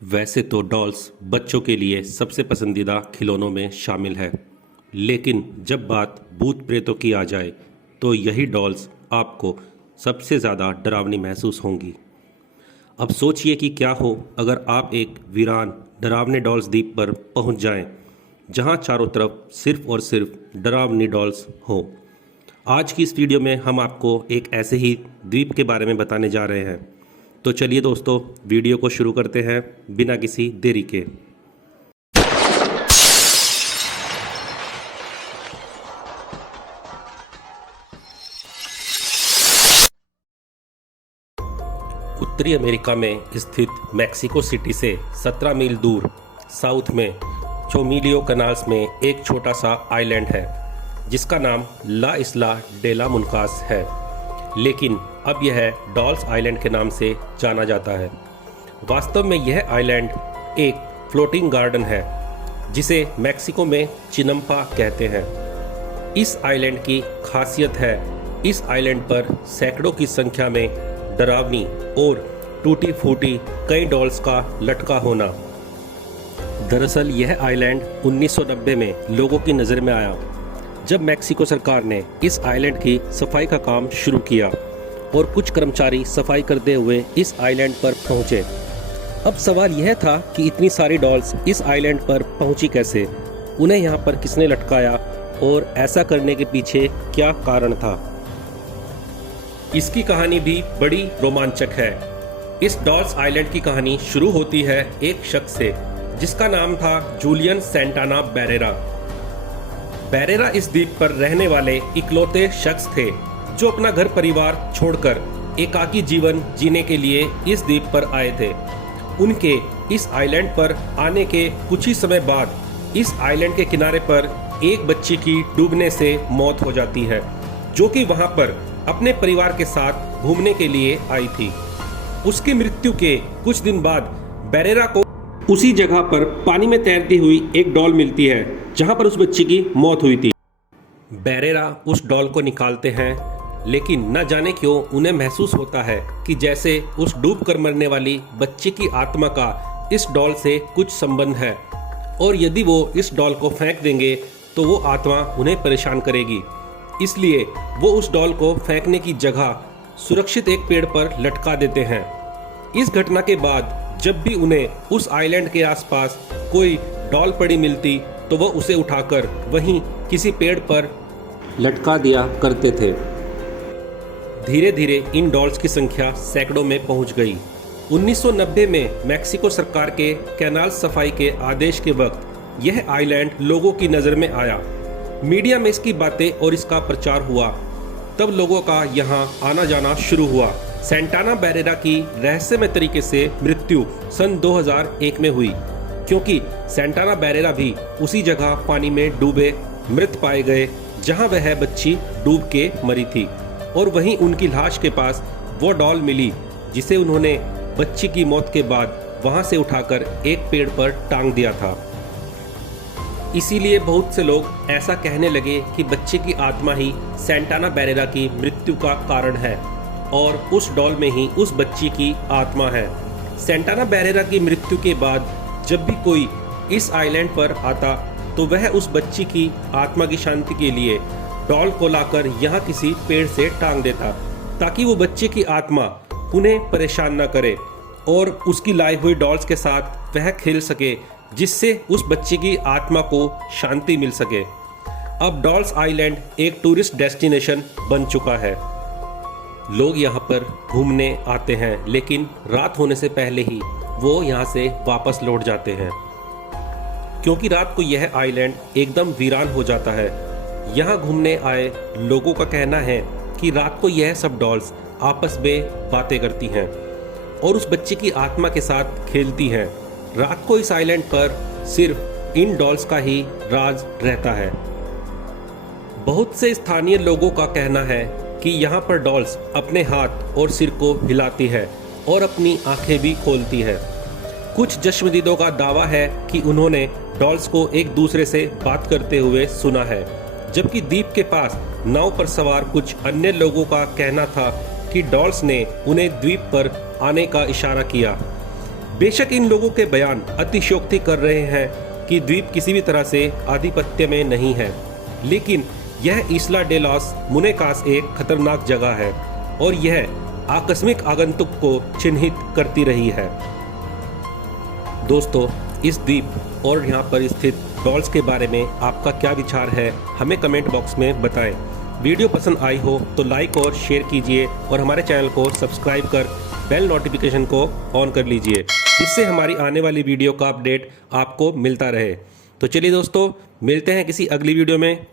वैसे तो डॉल्स बच्चों के लिए सबसे पसंदीदा खिलौनों में शामिल है, लेकिन जब बात भूत प्रेतों की आ जाए तो यही डॉल्स आपको सबसे ज़्यादा डरावनी महसूस होंगी। अब सोचिए कि क्या हो अगर आप एक वीरान डरावने डॉल्स द्वीप पर पहुंच जाएं, जहां चारों तरफ सिर्फ और सिर्फ डरावनी डॉल्स हों। आज की इस वीडियो में हम आपको एक ऐसे ही द्वीप के बारे में बताने जा रहे हैं। तो चलिए दोस्तों, वीडियो को शुरू करते हैं बिना किसी देरी के। उत्तरी अमेरिका में स्थित मैक्सिको सिटी से 17 मील दूर साउथ में चोमिलियो कनाल्स में एक छोटा सा आइलैंड है जिसका नाम ला इस्ला डे ला मुनकास है, लेकिन अब यह डॉल्स आइलैंड के नाम से जाना जाता है। वास्तव में यह आइलैंड एक फ्लोटिंग गार्डन है जिसे मैक्सिको में चिनम्पा कहते हैं। इस आइलैंड की खासियत है इस आइलैंड पर सैकड़ों की संख्या में डरावनी और टूटी फूटी कई डॉल्स का लटका होना। दरअसल यह आइलैंड 1990 में लोगों की नज़र में आया जब मैक्सिको सरकार ने इस आइलैंड की सफाई का काम शुरू किया और कुछ कर्मचारी सफाई करते हुए इस आइलैंड पर पहुंचे। अब सवाल यह था कि इतनी सारी डॉल्स इस आइलैंड पर पहुंची कैसे, उन्हें यहाँ पर किसने लटकाया और ऐसा करने के पीछे क्या कारण था। इसकी कहानी भी बड़ी रोमांचक है। इस डॉल्स आइलैंड की कहानी शुरू होती है एक शख्स से जिसका नाम था जूलियन सेंटाना बैरेरा। बैरेरा इस द्वीप पर रहने वाले इकलौते शख्स थे जो अपना घर परिवार छोड़कर एकाकी जीवन जीने के लिए इस द्वीप पर आए थे। उनके इस आइलैंड पर आने के कुछ ही समय बाद इस आइलैंड के किनारे पर एक बच्ची की डूबने से मौत हो जाती है, जो कि वहां पर अपने परिवार के साथ घूमने के लिए आई थी। उसकी मृत्यु के कुछ दिन बाद बैरेरा को उसी जगह पर पानी में तैरती हुई एक डॉल मिलती है जहां पर उस बच्ची की मौत हुई थी। बैरेरा उस डॉल को निकालते हैं, लेकिन न जाने क्यों उन्हें महसूस होता है कि जैसे उस डूब कर मरने वाली बच्ची की आत्मा का इस डॉल से कुछ संबंध है और यदि वो इस डॉल को फेंक देंगे तो वो आत्मा उन्हें परेशान करेगी। इसलिए वो उस डॉल को फेंकने की जगह सुरक्षित एक पेड़ पर लटका देते हैं। इस घटना के बाद जब भी उन्हें उस आइलैंड के आसपास कोई डॉल पड़ी मिलती तो वह उसे उठाकर वहीं किसी पेड़ पर लटका दिया करते थे। धीरे धीरे इन डॉल्स की संख्या सैकड़ों में पहुंच गई। 1990 में मैक्सिको सरकार के कैनाल सफाई के आदेश के वक्त यह आइलैंड लोगों की नज़र में आया। मीडिया में इसकी बातें और इसका प्रचार हुआ, तब लोगों का यहाँ आना जाना शुरू हुआ। सेंटाना बैरेरा की रहस्यमय तरीके से मृत्यु सन 2001 में हुई, क्योंकि सेंटाना बैरेरा भी उसी जगह पानी में डूबे मृत पाए गए जहां वह बच्ची डूब के मरी थी, और वहीं उनकी लाश के पास वो डॉल मिली जिसे उन्होंने बच्ची की मौत के बाद वहां से उठाकर एक पेड़ पर टांग दिया था। इसीलिए बहुत से लोग ऐसा कहने लगे कि बच्चे की आत्मा ही सेंटाना बैरेरा की मृत्यु का कारण है और उस डॉल में ही उस बच्ची की आत्मा है। सेंटाना बैरेरा की मृत्यु के बाद जब भी कोई इस आइलैंड पर आता तो वह उस बच्ची की आत्मा की शांति के लिए डॉल को लाकर यहाँ किसी पेड़ से टांग देता, ताकि वो बच्चे की आत्मा उन्हें परेशान न करे और उसकी लाई हुई डॉल्स के साथ वह खेल सके, जिससे उस बच्चे की आत्मा को शांति मिल सके। अब डॉल्स आइलैंड एक टूरिस्ट डेस्टिनेशन बन चुका है। लोग यहाँ पर घूमने आते हैं, लेकिन रात होने से पहले ही वो यहाँ से वापस लौट जाते हैं, क्योंकि रात को यह आइलैंड एकदम वीरान हो जाता है। यहाँ घूमने आए लोगों का कहना है कि रात को यह सब डॉल्स आपस में बातें करती हैं और उस बच्चे की आत्मा के साथ खेलती हैं। रात को इस आइलैंड पर सिर्फ इन डॉल्स का ही राज रहता है। बहुत से स्थानीय लोगों का कहना है कि यहाँ पर डॉल्स अपने हाथ और सिर को हिलाती है और अपनी आंखें भी खोलती है। कुछ चश्मदीदों का दावा है कि उन्होंने डॉल्स को एक दूसरे से बात करते हुए सुना है, जबकि द्वीप के पास नाव पर सवार कुछ अन्य लोगों का कहना था कि डॉल्स ने उन्हें द्वीप पर आने का इशारा किया। बेशक इन लोगों के बयान अतिशयोक्ति कर रहे हैं कि द्वीप किसी भी तरह से आधिपत्य में नहीं है, लेकिन यह इस्ला डे लॉस मुनेकास एक खतरनाक जगह है और यह आकस्मिक आगंतुक को चिन्हित करती रही है। दोस्तों, इस द्वीप और यहाँ पर स्थित डॉल्स के बारे में आपका क्या विचार है, हमें कमेंट बॉक्स में बताएं। वीडियो पसंद आई हो तो लाइक और शेयर कीजिए और हमारे चैनल को सब्सक्राइब कर बेल नोटिफिकेशन को ऑन कर लीजिए, जिससे हमारी आने वाली वीडियो का अपडेट आपको मिलता रहे। तो चलिए दोस्तों, मिलते हैं किसी अगली वीडियो में।